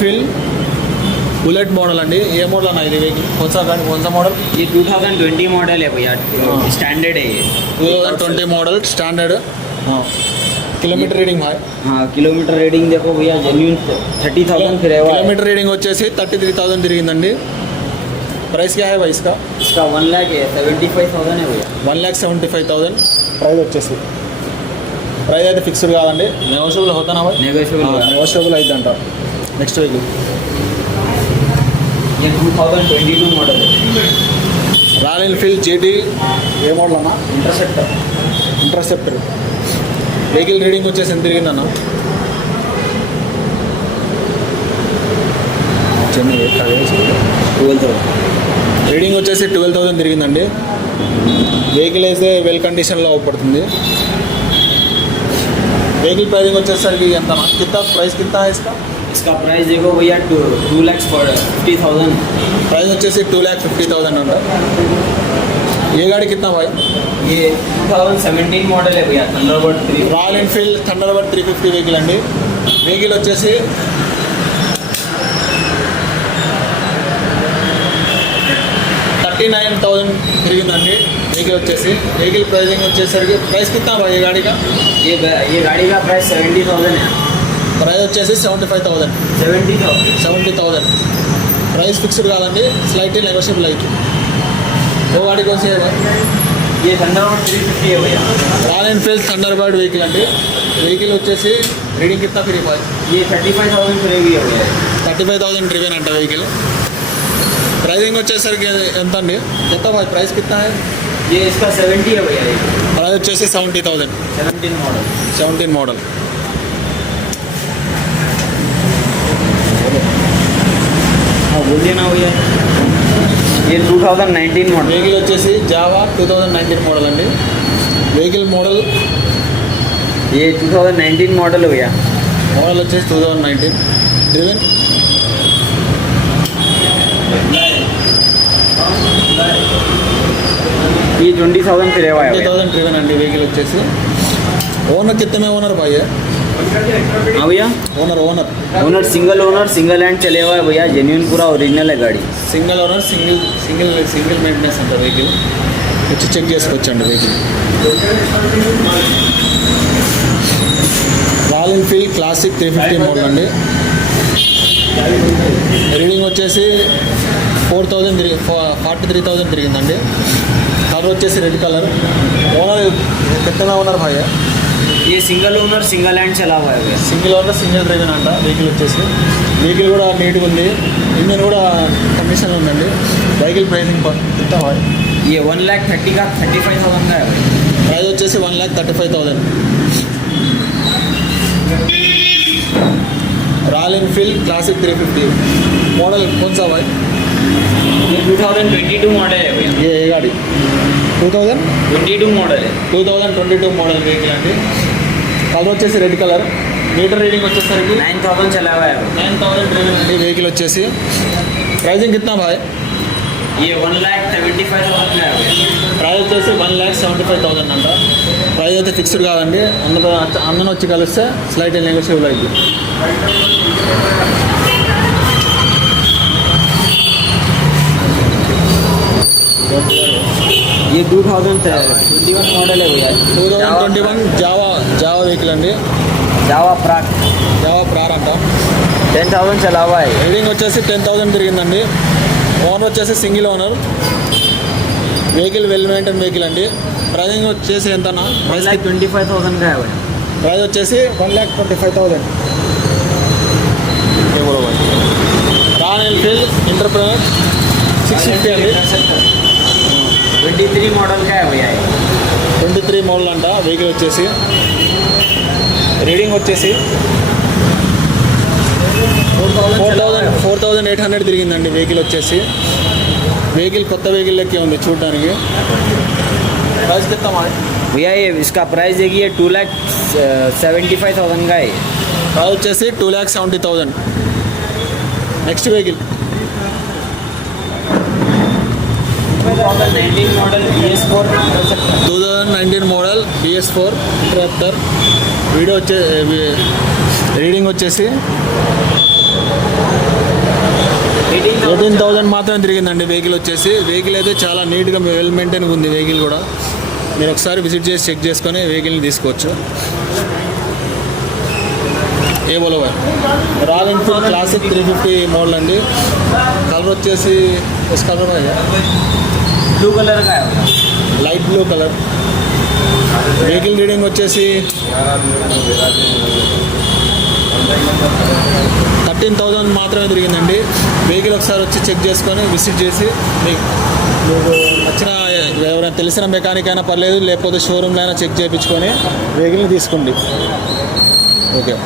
Enfield bullet model अंडी ये मॉडल अना ఇది వెహికల్ कौन सा मॉडल ये 2020 मॉडल है भैया स्टैंडर्ड है ये 2020 मॉडल स्टैंडर्ड किलोमीटर रीडिंग भाई हाँ किलोमीटर रीडिंग देखो भैया जेन्यून 30,000 फिर है किलोमीटर रीडिंग వచ్చేసి 33,000 తిరిగిందండి प्राइस क्या है भाई इसका 1,75,000 है भैया 1,75,000 प्राइस వచ్చేసి प्राइस అయితే ఫిక్స్డ్ కాదండి నెగోషియబుల్ అవుతానా भाई నెగోషియబుల్ అయిద్దంట నెక్స్ట్ వెహికల్ ये 2022 मॉडल है रॉयल एनफील्ड जीटी ఏ మోడల్ అన్న ఇంటర్సెప్టర్ వెహికల్ రీడింగ్ వచ్చేసి ఎంత తిరిగిందన్న రీడింగ్ వచ్చేసి 12,000 తిరిగిందండి వెహికల్ అయితే వెల్ కండిషన్లో అవుపడుతుంది వెహికల్ ప్రైజింగ్ వచ్చేసరికి ఎంత कितना प्राइस कितना है इसका इसका प्राइस देखो भैया 2,50,000 प्राइस వచ్చేసి 2,50,000 अंटा ये गाड़ी कितना भाई ये 2017 मॉडल है भैया थंडरबर्ड 3 रॉयल एनफील्ड थंडरबर्ड 350 వెహికల్ అండి వెహికల్ వచ్చేసి 39,000 తిరిగిందండి వెహికల్ వచ్చేసి వెహికల్ ప్రైజింగ్ వచ్చేసరికి ప్రైస్ कितना भाई ये गाड़ी का ये गाड़ी का प्राइस 70,000 है ప్రైస్ వచ్చేసి 75,000 70,000 ప్రైస్ ఫిక్స్డ్ కాదండి స్లైట్లీ నెగోషియబుల్ అవుతుంది वो गाड़ी कौन सी है भाई ये थंडरबर्ड 350 है भैया रॉयल एनफील्ड थंडरबर्ड వెహికల్ అండి వెహికల్ వచ్చేసి రీడింగ్ कितना फिर भाई ये 35,000 फिरेगी है भैया 35,000 ड्रिवन अंట వెహికల్ प्राइसिंग వచ్చేసరికి ఎంత అండి ఎంత भाई प्राइस कितना है ये इसका 70 है भैया प्राइस వచ్చేసి 70,000 17 मॉडल हाँ बोलिए ना भैया ये 2019 मॉडल వెహికల్ వచ్చేసి జావా 2019 మోడల్ అండి వెహికల్ మోడల్ ये 2019 मॉडल है भैया మోడల్ వచ్చేసి 2019 డ్రివెన్ ये 20,000 फिर है 20,000 ड्रिवెన్ అండి వెహికల్ వచ్చేసి ఓనర్ कितने में ओनर भाई है हाँ भैया ओनर सिंगल हैंड चले हुआ है भैया जेन्यून पूरा ओरिजिनल है गाड़ी సింగిల్ ఓనర్ సింగిల్ మెయింటెనెన్స్ అంట వెహికల్ వచ్చి చెక్ చేసుకోవచ్చండి వెహికల్ రాయల్ ఎన్ఫీల్డ్ క్లాసిక్ 350 మోడల్ అండి రీడింగ్ వచ్చేసి 43,000 తిరిగిందండి కలర్ వచ్చేసి రెడ్ కలర్ ఓనర్ कितना ఓనర్ भाई ये सिंगल ओनर सिंगल हैंड चला हुआ है भैया సింగిల్ ఓనర్ సింగిల్ డ్రైవెన్ అంట వెహికల్ వచ్చేసి వెహికల్ కూడా నీట్గా ఉంది ఇంజన్ కూడా కండిషన్లో ఉందండి వెహికల్ ప్రైసింగ్ ఎంత भाई ये 1,30,000 का 35,000 का है ప్రైస్ వచ్చేసి 1,35,000 रॉयल एनफील्ड क्लासिक 350 मॉडल कौन सा भाई ये 2022 मॉडल है भैया ये गाड़ी 2022 मॉडल है 2022 मॉडल వెహికల్ అండి కలర్ వచ్చేసి రెడ్ కలర్ మీటర్ రీడింగ్ వచ్చేసరికి 9,000 चला हुआ है 9,000 డ్రైవెన్ అండి వెహికల్ వచ్చేసి ప్రైజింగ్ कितना भाई ये 1,75,000 का है ప్రైస్ వచ్చేసి 1,75,000 అంట ప్రైస్ అయితే ఫిక్స్డ్ కాదండి అందరూ వచ్చి కలిస్తే స్లైట్ నెగోషియబుల్ అయింది ये 2021 मॉडल है भैया 2021 जावा వెహికల్ అండి जावा प्राक అంట 10,000 चला हुआ है రీడింగ్ వచ్చేసి 10,000 తిరిగిందండి ఓనర్ వచ్చేసి single owner vehicle well maintain vehicle అండి ప్రైజింగ్ వచ్చేసి ఎంతనా 1,25,000 का है भैया ప్రైస్ వచ్చేసి 1,25,000 रॉयल एनफील्ड इंटरप्रेनर 650 అండి 23 मॉडल का है भैया 23 మోడల్ అంట వెహికల్ వచ్చేసి రీడింగ్ వచ్చేసి 4,800 తిరిగిందండి వెహికల్ వచ్చేసి వెహికల్ కొత్త వెహికల్ లెక్కే ఉంది చూడడానికి ప్రైస్ कितना भैया ये इसका प्राइस देखिए 2,75,000 का है ప్రైస్ వచ్చేసి 2,70,000 next vehicle 2019 model BS4 2019 model BS4 interceptor video reading వచ్చేసి 18,000 మాత్రమే తిరిగిందండి వెహికల్ వచ్చేసి. వెహికల్ అయితే చాలా నీట్గా వెల్ మెయింటైన్గా ఉంది వెహికల్ కూడా. మీరు ఒకసారి విజిట్ చేసి చెక్ చేసుకొని వెహికల్ని తీసుకోవచ్చు. ఏ బోలో రాయల్ ఎన్ఫీల్డ్ క్లాసిక్ 350 మోడల్ అండి. కలర్ వచ్చేసి కలర్ ब्लू कलर का है भैया। Light blue colour. Vehicle reading వచ్చేసి 13,000 మాత్రమే తిరిగిందండి. వెహికల్ ఒకసారి వచ్చి చెక్ చేసుకొని విజిట్ చేసి మీకు నచ్చిన ఎవరైనా తెలిసిన మెకానిక్ అయినా పర్లేదు, లేకపోతే షోరూమ్లో అయినా చెక్ చేయించుకొని వెహికల్ని తీసుకోండి. ఓకే.